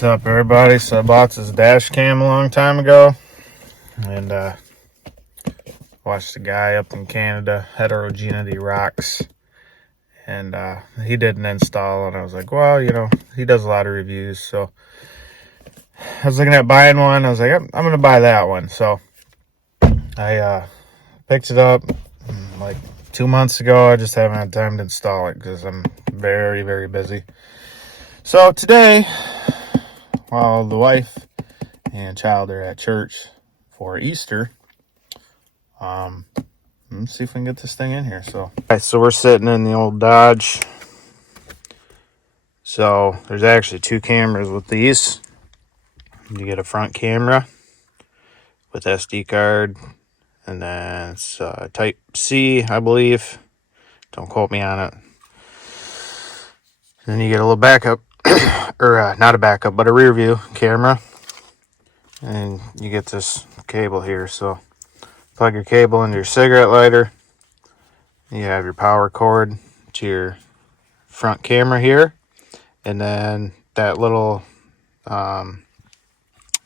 What's up, everybody? So I bought this dash cam a long time ago, and watched a guy up in Canada, Heterogeneity Rocks, and he did an install, and I was like, well, you know, he does a lot of reviews, so I was looking at buying one. I was like, I'm gonna buy that one. So I picked it up like 2 months ago. I just haven't had time to install it because I'm very, very busy. So today, while the wife and child are at church for Easter, let's see if we can get this thing in here. So, all right, so we're sitting in the old Dodge. So there's actually two cameras with these. You get a front camera with SD card, and then it's Type C, I believe. Don't quote me on it. Then you get a little backup, or not a backup, but a rear view camera, and you get this cable here. So plug your cable into your cigarette lighter. You have your power cord to your front camera here, and then that little don't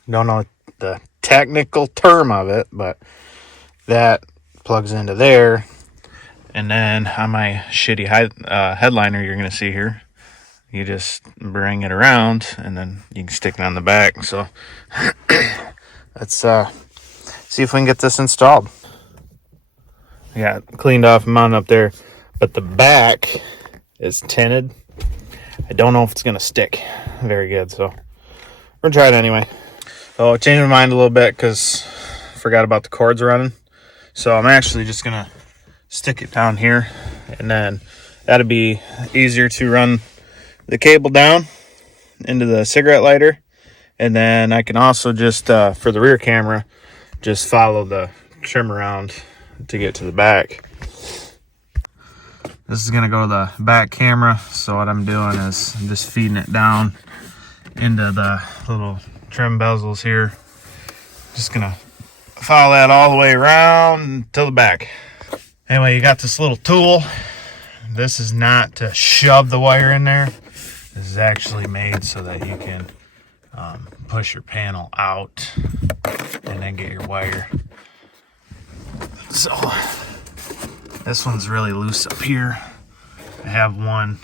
know the technical term of it, but that plugs into there. And then on my shitty headliner you're gonna see here, you just bring it around and then you can stick it on the back. So let's see if we can get this installed. I got cleaned off and mounted up there, but the back is tinted. I don't know if it's gonna stick very good, so we're gonna try it anyway. So I changed my mind a little bit because I forgot about the cords running. So I'm actually just gonna stick it down here, and then that'll be easier to run the cable down into the cigarette lighter. And then I can also just for the rear camera, just follow the trim around to get to the back. This is gonna go to the back camera. So what I'm doing is I'm just feeding it down into the little trim bezels here. Just gonna follow that all the way around to the back. Anyway, you got this little tool. This is not to shove the wire in there. This is actually made so that you can push your panel out and then get your wire. So this one's really loose up here. I have one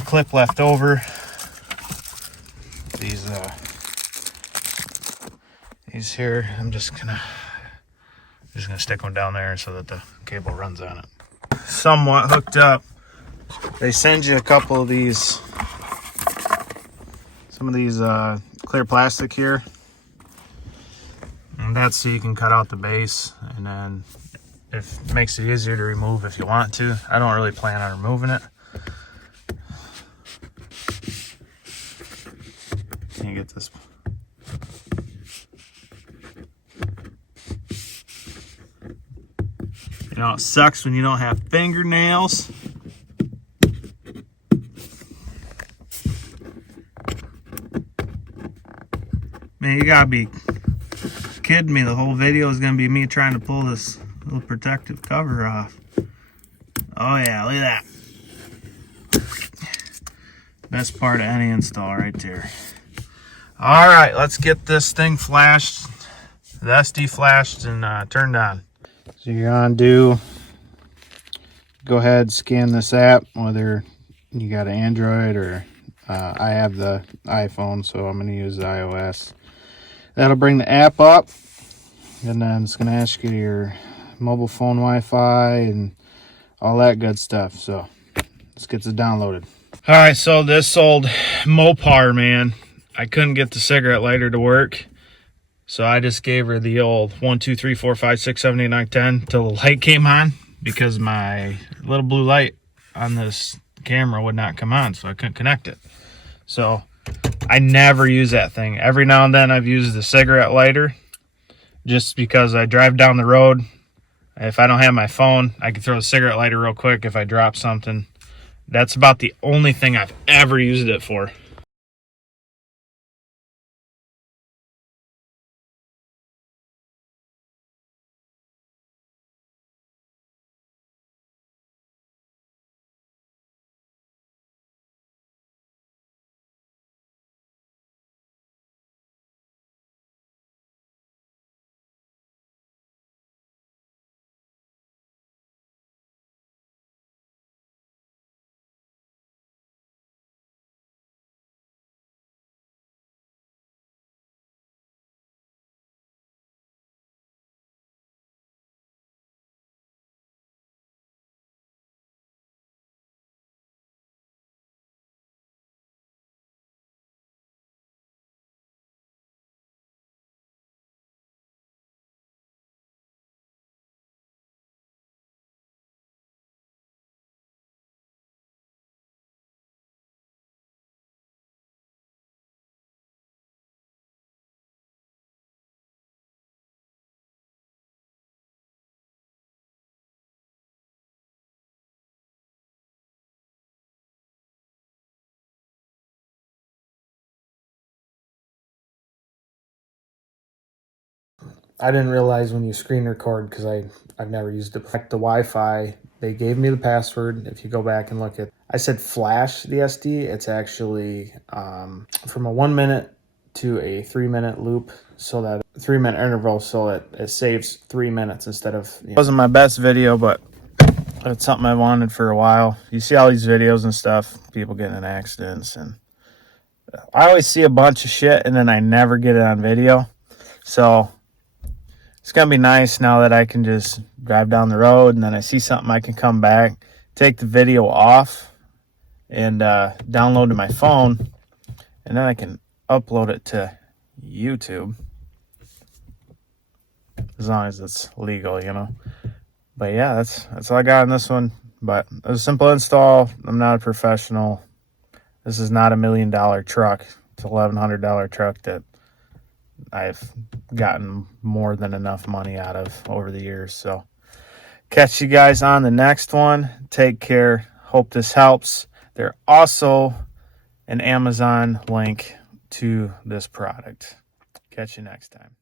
clip left over. These here, I'm just gonna stick one down there so that the cable runs on it. Somewhat hooked up. They send you a couple of these, some of these clear plastic here, and that's so you can cut out the base, and then it makes it easier to remove if you want to. I don't really plan on removing it. Can you get this? You know, it sucks when you don't have fingernails. Man, you gotta be kidding me. The whole video is gonna be me trying to pull this little protective cover off. Oh yeah, look at that. Best part of any install right there. All right, let's get this thing flashed, the SD flashed and turned on. So you're gonna go ahead, scan this app, whether you got an Android or I have the iPhone, so I'm gonna use the iOS. That'll bring the app up, and then it's gonna ask you your mobile phone Wi-Fi and all that good stuff. So let's get this downloaded. All right, so this old Mopar, man, I couldn't get the cigarette lighter to work. So I just gave her the old 1, 2, 3, 4, 5, 6, 7, 8, 9, 10 till the light came on, because my little blue light on this camera would not come on, so I couldn't connect it. So I never use that thing. Every now and then I've used the cigarette lighter just because I drive down the road. If I don't have my phone, I can throw the cigarette lighter real quick if I drop something. That's about the only thing I've ever used it for. I didn't realize when you screen record, because I've never used it. The Wi-Fi, they gave me the password. If you go back and look at, I said flash the SD. It's actually from a 1 minute to a 3 minute loop, so that 3 minute interval, so it saves 3 minutes instead of. It wasn't my best video, but it's something I wanted for a while. You see all these videos and stuff, people getting in accidents, and I always see a bunch of shit and then I never get it on video. So it's gonna be nice now that I can just drive down the road and then I see something, I can come back, take the video off, and download to my phone, and then I can upload it to YouTube, as long as it's legal, you know. But yeah, that's all I got on this one. But it was a simple install. I'm not a professional. This is not $1 million truck. It's a $1,100 truck that I've gotten more than enough money out of over the years. So catch you guys on the next one. Take care. Hope this helps. There's also an Amazon link to this product. Catch you next time.